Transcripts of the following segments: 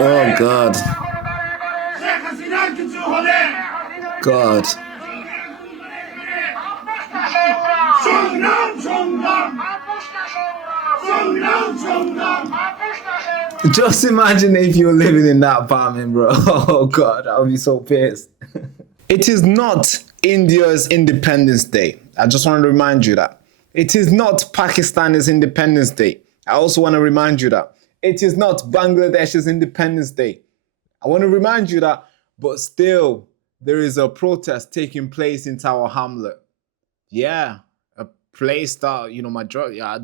Oh God. God. Just imagine if you're living in that apartment, bro. Oh God, I would be so pissed. It is not India's Independence Day. I just want to remind you that. It is not Pakistan's Independence Day. I also want to remind you that. It is not Bangladesh's Independence Day. I want to remind you that, but still, there is a protest taking place in Tower Hamlet. Yeah, a place that,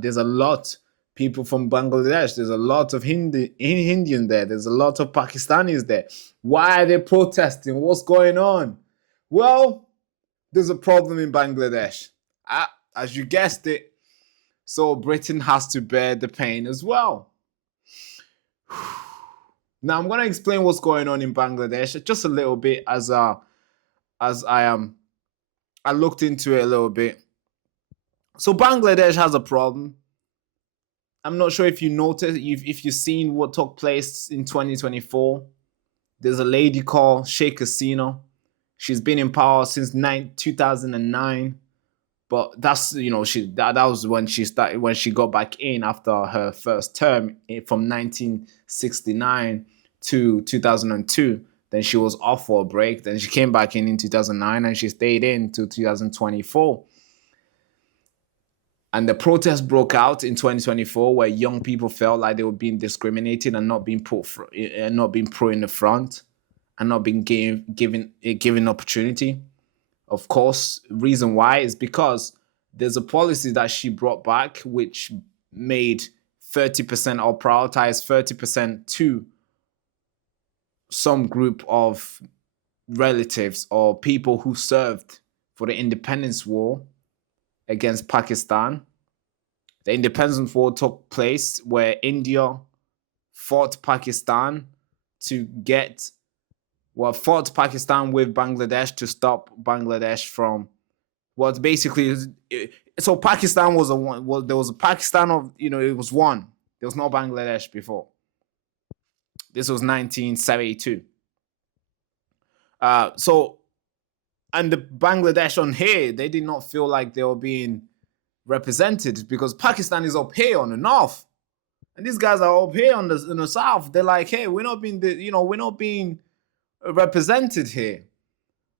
there's a lot people from Bangladesh. There's a lot of Indian there. There's a lot of Pakistanis there. Why are they protesting? What's going on? Well, there's a problem in Bangladesh. As you guessed it, so Britain has to bear the pain as well. Now I'm going to explain what's going on in Bangladesh just a little bit as I looked into it a little bit. So Bangladesh has a problem. I'm not sure if you noticed, if you've seen what took place in 2024. There's a lady called Sheikh Hasina. She's been in power since 2009. But that's, that was when she got back in after her first term from 1969 to 2002. Then she was off for a break. Then she came back in 2009 and she stayed in till 2024. And the protest broke out in 2024 where young people felt like they were being discriminated and not being put in the front and not being given opportunity. Of course, reason why is because there's a policy that she brought back which made 30% or prioritized 30% to some group of relatives or people who served for the independence war against Pakistan. The independence war took place where India fought Pakistan fought Pakistan with Bangladesh to stop Bangladesh from so Pakistan was there was a Pakistan of, it was one. There was no Bangladesh before. This was 1972. And the Bangladesh on here, they did not feel like they were being represented because Pakistan is up here on the north, and these guys are up here in the south. They're like, hey, we're not being represented here.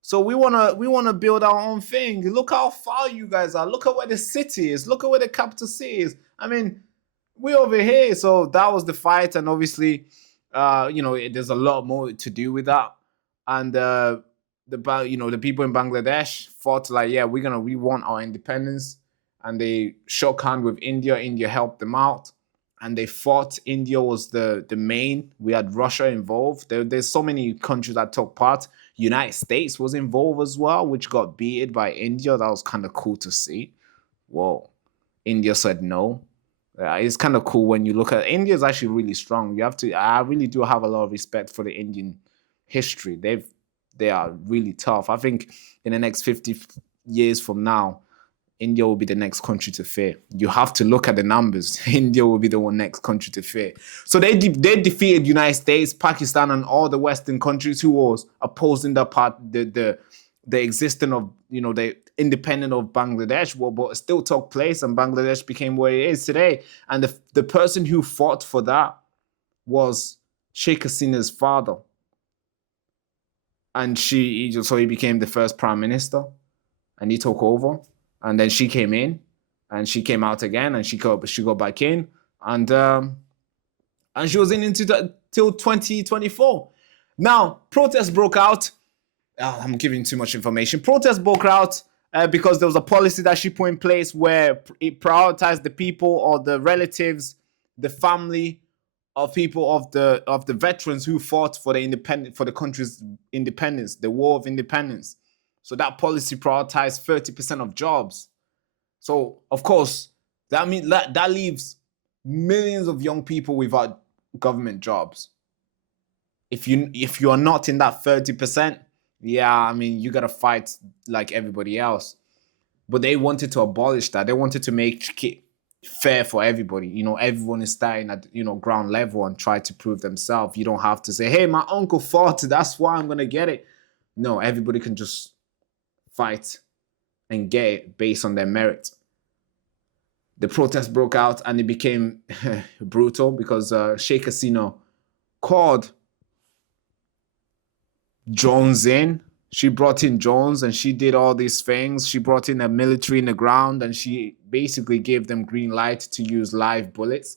So we wanna build our own thing. Look how far you guys are. Look at where the city is. Look at where the capital city is. I mean, we're over here. So that was the fight, and obviously, there's a lot more to do with that. And the people in Bangladesh fought like, yeah, we want our independence, and they shook hands with India. India helped them out, and they fought. India was the main. We had Russia involved. There's so many countries that took part. United States was involved as well, which got beaten by India. That was kind of cool to see. Whoa, India said no. It's kind of cool when you look at India is actually really strong. I really do have a lot of respect for the Indian history. They are really tough. I think in the next 50 years from now, India will be the next country to fear. You have to look at the numbers. India will be the next country to fear. So they defeated United States, Pakistan, and all the Western countries who was opposing the existence of the independence of Bangladesh. But it still took place, and Bangladesh became what it is today. And the person who fought for that was Sheikh Hasina's father. And he became the first prime minister, and he took over. And then she came in, and she came out again, and she got back in, and she was in till 2024. Now protests broke out. I'm giving too much information. Protests broke out because there was a policy that she put in place where it prioritized the people or the relatives, the family of people of the veterans who fought for the country's independence, the War of Independence. So that policy prioritized 30% of jobs. So of course, that means that leaves millions of young people without government jobs. If you are not in that 30%, you gotta fight like everybody else. But they wanted to abolish that. They wanted to make fair for everybody. You know, everyone is starting at, you know, ground level and try to prove themselves. You don't have to say, hey, my uncle fought, that's why I'm gonna get it. No, everybody can just fight and get it based on their merit. The protest broke out and it became brutal because Sheikh Hasina called Jones in. She brought in Jones and she did all these things. She brought in a military in the ground and she basically gave them green light to use live bullets.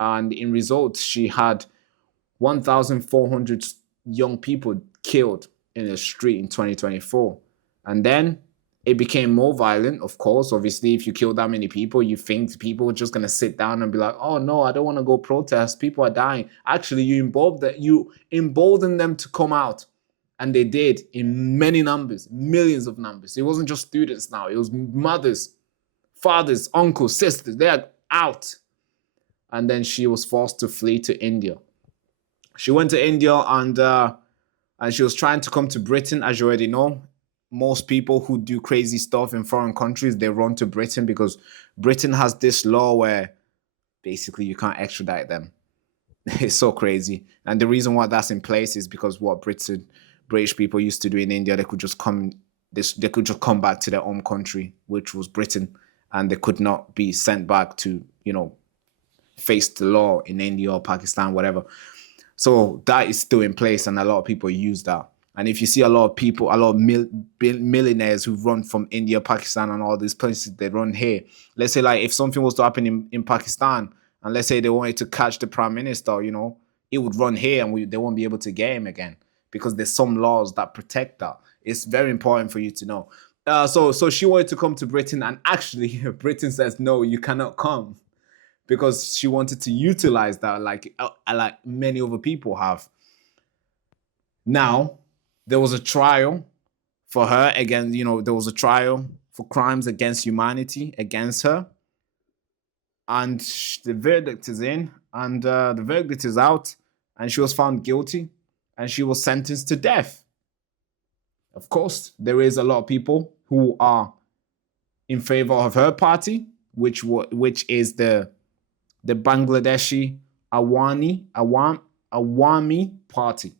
And in result, she had 1,400 young people killed in the street in 2024. And then it became more violent, of course. Obviously, if you kill that many people, you think people are just going to sit down and be like, oh, no, I don't want to go protest. People are dying. Actually, you embolden them to come out. And they did in many numbers, millions of numbers. It wasn't just students now. It was mothers, fathers, uncles, sisters. They are out. And then she was forced to flee to India. She went to India and she was trying to come to Britain, as you already know. Most people who do crazy stuff in foreign countries, they run to Britain because Britain has this law where basically you can't extradite them. It's so crazy. And the reason why that's in place is because what British people used to do in India, they could just come back to their own country, which was Britain, and they could not be sent back to, you know, face the law in India or Pakistan, whatever. So that is still in place, and a lot of people use that. And if you see a lot of people, a lot of millionaires who run from India, Pakistan, and all these places, they run here. Let's say, like, if something was to happen in Pakistan, and let's say they wanted to catch the prime minister, you know, it would run here, and they won't be able to get him again because there's some laws that protect that. It's very important for you to know. So she wanted to come to Britain, and actually, Britain says, no, you cannot come, because she wanted to utilize that like many other people have. Now, there was a trial for her again. You know, there was a trial for crimes against humanity against her. And the verdict is in, and the verdict is out, and she was found guilty, and she was sentenced to death. Of course, there is a lot of people who are in favor of her party, which is the Bangladeshi Awami Party,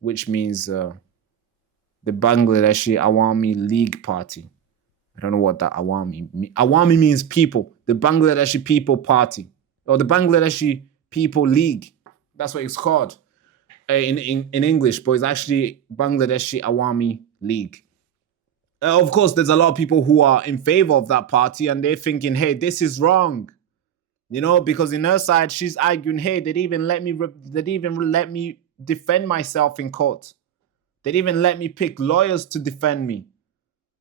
which means the Bangladeshi Awami League Party. I don't know what that Awami means. Awami means people. The Bangladeshi People Party, or the Bangladeshi People League. That's what it's called in English, but it's actually Bangladeshi Awami League. Of course, there's a lot of people who are in favor of that party, and they're thinking, hey, this is wrong. You know, because in her side, she's arguing, hey, they didn't even let me defend myself in court. They didn't even let me pick lawyers to defend me.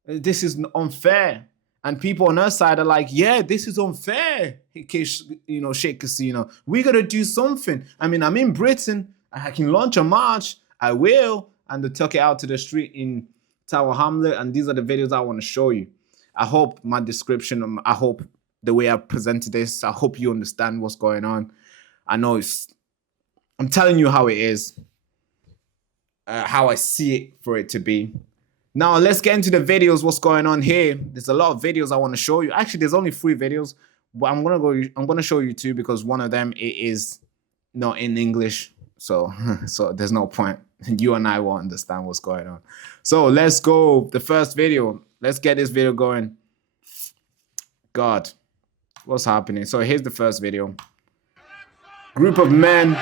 This is unfair. And people on her side are like, yeah, this is unfair. You know, Sheikh Hasina, we got to do something. I mean, I'm in Britain. I can launch a march. I will. And they took it out to the street in Tower Hamlet. And these are the videos I want to show you. I hope my description, I hope the way I presented this, I hope you understand what's going on. I know I'm telling you how it is, how I see it for it to be. Now, let's get into the videos, what's going on here. There's a lot of videos I want to show you. Actually, there's only 3 videos, but I'm going to show you 2 because one of them is not in English. So there's no point. You and I won't understand what's going on. So let's go. The first video. Let's get this video going. God, what's happening? So here's the first video. Group of men.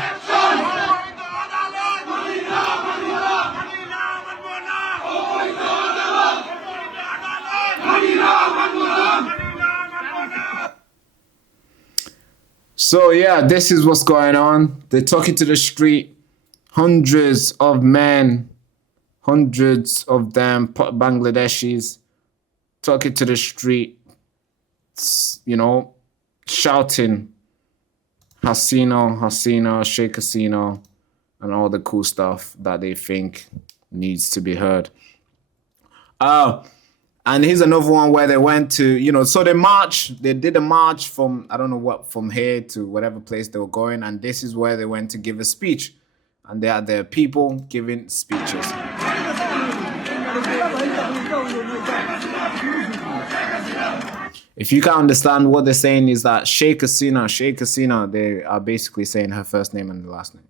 So yeah, this is what's going on. They're talking to the street. Hundreds of men, hundreds of them, Bangladeshis, talking to the street, you know, shouting, Hasina, Hasina, Sheikh Hasina, and all the cool stuff that they think needs to be heard. And here's another one where they went to, you know, so they did a march from, I don't know what, from here to whatever place they were going. And this is where they went to give a speech. And they are the people giving speeches. If you can understand what they're saying is that Sheikh Hasina, they are basically saying her first name and the last name.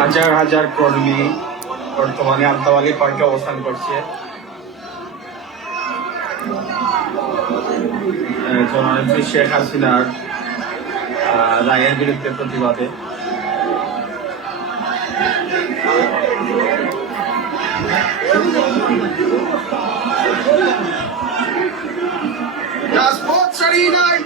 হাজার হাজার কর্মী বর্তমানে আন্তঃবালি পার্কে অবস্থান করছে। জননেত্রী শেখ হাসিনার রায়ের বিরুদ্ধে প্রতিবাদে রাজপথ ছাড়িয়ে নাই।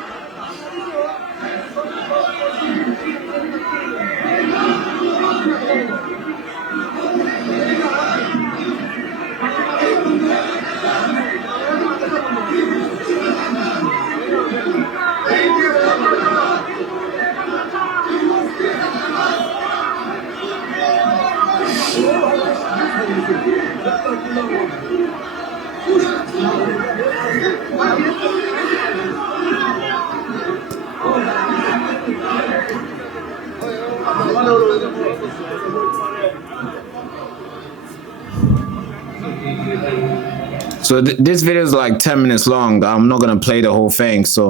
So this video is like 10 minutes long. I'm not gonna play the whole thing, so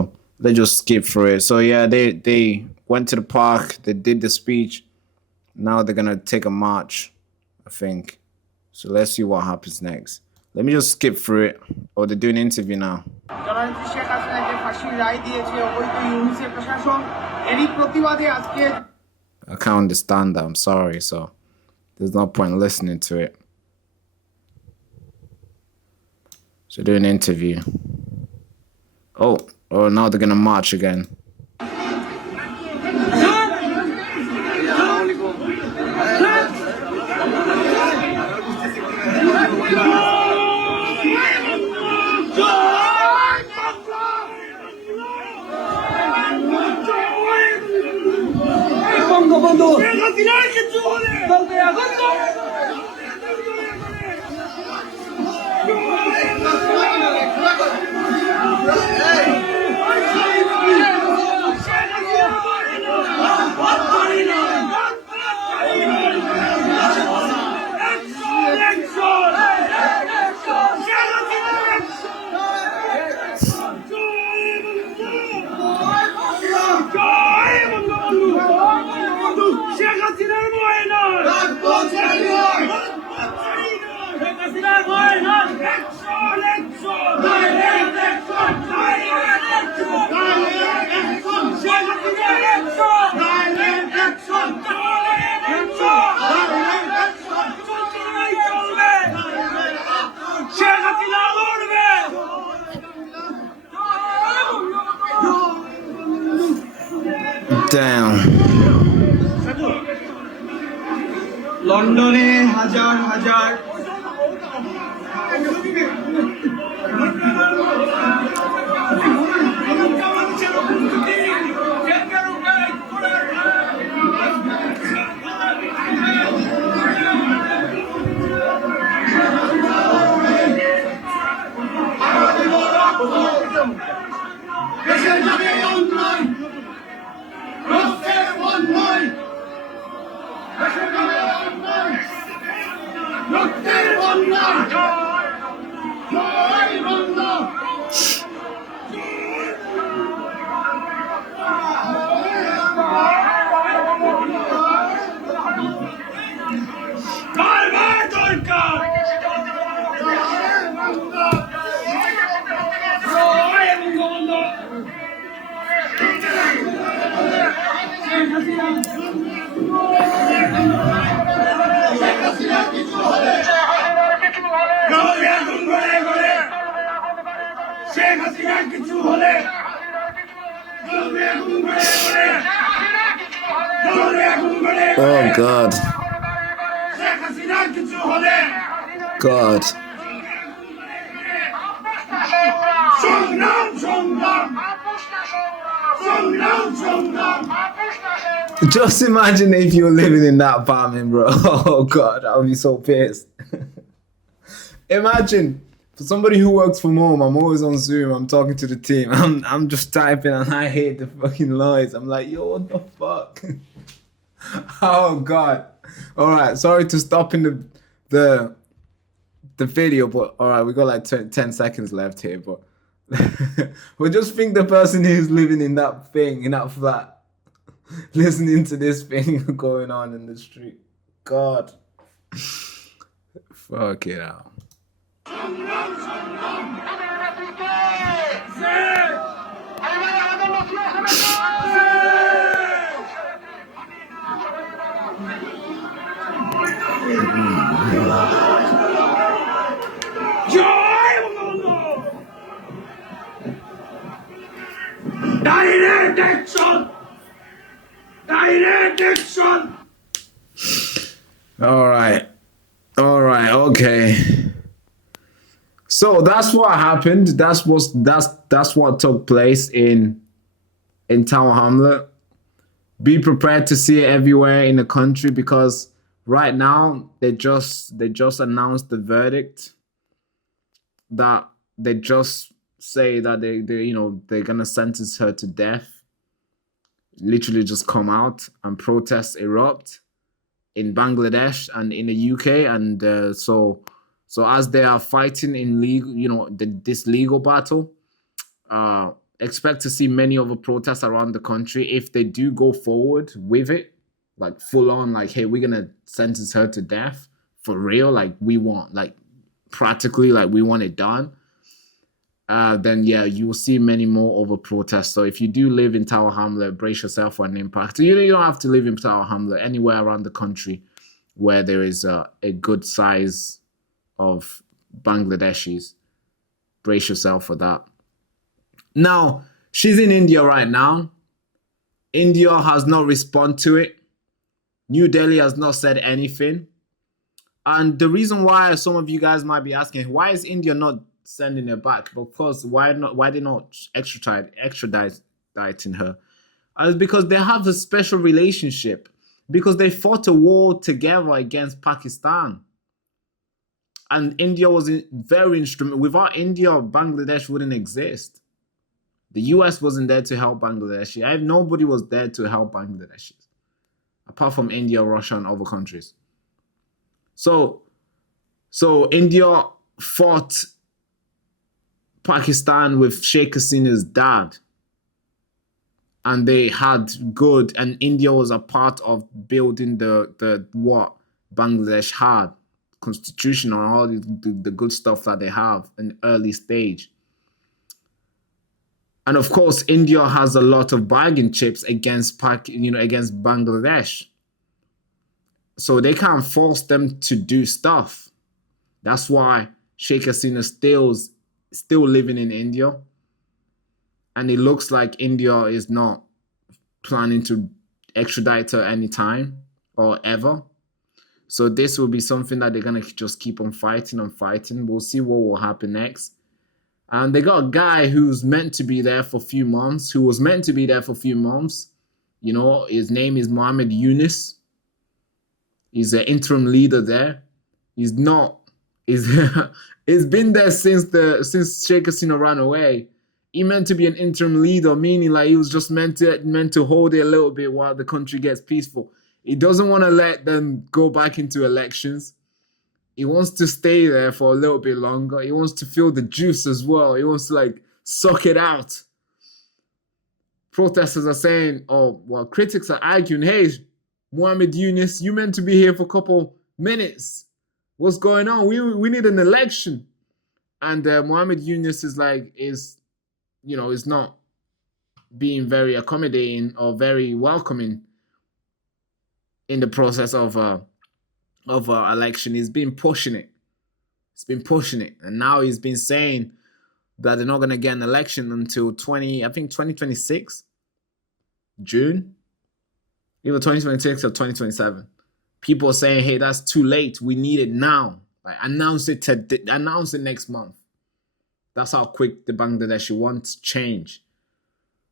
let's just skip through it. So yeah, they went to the park, they did the speech. Now they're gonna take a march, I think. So let's see what happens next. Let me just skip through it. Oh, they're doing an interview now. I can't understand that, I'm sorry, so there's no point listening to it. So doing an interview. Oh, now they're gonna march again. Damn. লন্ডনে হাজার হাজার Look Oh God. God. Just imagine if you're living in that apartment, bro. Oh God, I would be so pissed. Imagine for somebody who works from home, I'm always on Zoom, I'm talking to the team, I'm just typing and I hate the fucking noise. I'm like, yo, what the fuck? Oh God. Alright, sorry to stop in the video, but alright, we got like 10 seconds left here, but we just think the person who's living in that thing, in that flat, listening to this thing going on in the street. God. Fuck it out. Direct action! Direct action! Alright, okay. So that's what happened. That's what took place in Tower Hamlet. Be prepared to see it everywhere in the country, because right now they just announced the verdict, that they just say that they're gonna sentence her to death. Literally just come out and protests erupt in Bangladesh and in the UK, and so as they are fighting in legal, this legal battle, expect to see many other protests around the country if they do go forward with it, like full on, like, hey, we're gonna sentence her to death for real, like we want, like practically, like we want it done. Then yeah, you will see many more other protests. So if you do live in Tower Hamlet, brace yourself for an impact. You don't have to live in Tower Hamlet, anywhere around the country where there is a good size of Bangladeshis. Brace yourself for that. Now, she's in India right now. India has not responded to it. New Delhi has not said anything. And the reason why some of you guys might be asking, why is India not sending her back? Because why they not extraditing her? It's because they have a special relationship, because they fought a war together against Pakistan. And India was very instrumental. Without India, Bangladesh wouldn't exist. The US wasn't there to help Bangladesh. Nobody was there to help Bangladesh, apart from India, Russia, and other countries. So India fought Pakistan with Sheikh Hasina's dad, and they had good, and India was a part of building the what Bangladesh had, constitution and all the good stuff that they have in early stage. And of course, India has a lot of bargaining chips against against Bangladesh. So they can't force them to do stuff. That's why Sheikh Hasina still living in India. And it looks like India is not planning to extradite her anytime or ever. So this will be something that they're going to just keep on fighting and fighting. We'll see what will happen next. And they got a guy who's meant to be there for a few months, his name is Mohammed Yunus. He's an interim leader there. He's been there since Sheikh Hasina ran away. He meant to be an interim leader, meaning like he was just meant to hold it a little bit while the country gets peaceful. He doesn't want to let them go back into elections. He wants to stay there for a little bit longer. He wants to feel the juice as well. He wants to like suck it out. Protesters are saying, critics are arguing, hey, Mohammed Yunus, you meant to be here for a couple minutes. What's going on? We need an election. And Mohammed Yunus is not being very accommodating or very welcoming in the process of election. He's been pushing it. He's been pushing it, and now he's been saying that they're not going to get an election until 2026 June, either 2026 or 2027. People are saying, "Hey, that's too late. We need it now. Like, announce it next month." That's how quick the Bangladeshi want change,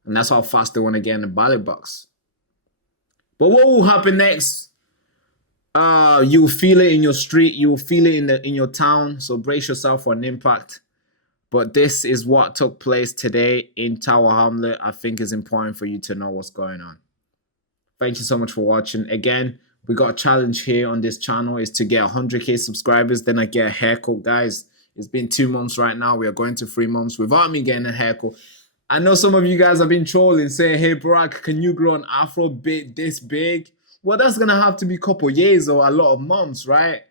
and that's how fast they want to get in the ballot box. But what will happen next? You'll feel it in your street. You'll feel it in your town. So brace yourself for an impact. But this is what took place today in Tower Hamlet. I think it's important for you to know what's going on. Thank you so much for watching. Again, we got a challenge here on this channel is to get 100k subscribers. Then I get a haircut, guys. It's been 2 months right now. We are going to 3 months without me getting a haircut. I know some of you guys have been trolling, saying, "Hey, Barak, can you grow an afro bit this big?" Well, that's going to have to be a couple years or a lot of months, right?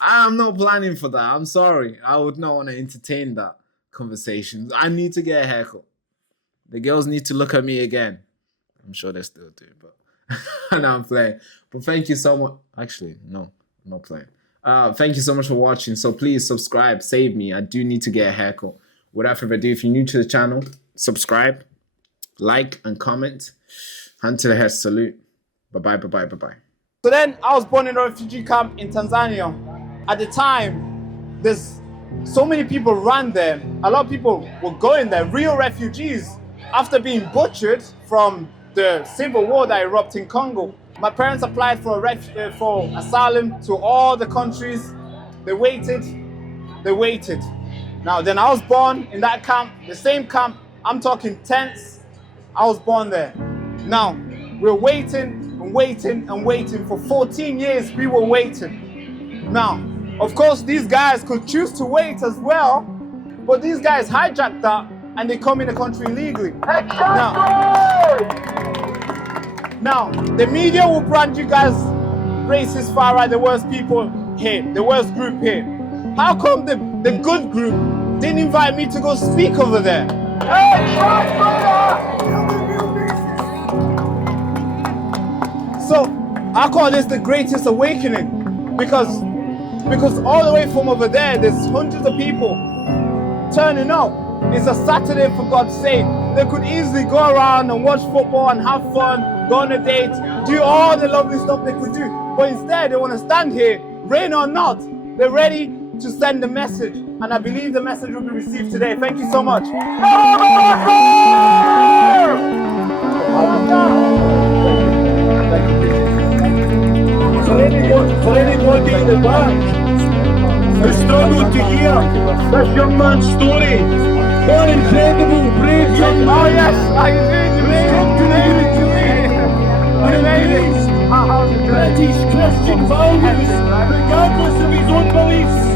I'm not planning for that. I'm sorry. I would not want to entertain that conversation. I need to get a haircut. The girls need to look at me again. I'm sure they still do, but no, I'm playing. But thank you so much. Actually, no, I'm not playing. Thank you so much for watching. So please subscribe. Save me. I do need to get a haircut. Without further ado, if you're new to the channel, subscribe, like, and comment. Hand to the head salute. Bye-bye, bye-bye, bye-bye. So then I was born in a refugee camp in Tanzania. At the time, there's so many people ran there. A lot of people were going there, real refugees, after being butchered from the civil war that erupted in Congo. My parents applied for asylum to all the countries. They waited. Now, then I was born in that camp, the same camp. I'm talking tents. I was born there. Now, we're waiting and waiting. For 14 years, we were waiting. Now, of course, these guys could choose to wait as well, but these guys hijacked that and they come in the country illegally. Now, the media will brand you guys racist, far right, the worst people here, the worst group here. How come the good group didn't invite me to go speak over there? So I call this the greatest awakening because all the way from over there, there's hundreds of people turning up. It's a Saturday, for God's sake. They could easily go around and watch football and have fun, go on a date, do all the lovely stuff they could do. But instead, they want to stand here, rain or not. They're ready to send a message. And I believe the message will be received today. Thank you so much. For anybody in the back who struggled to hear this young man's story, one incredible, brave young man. Oh yes, I agree. British Christian values, regardless of his own beliefs.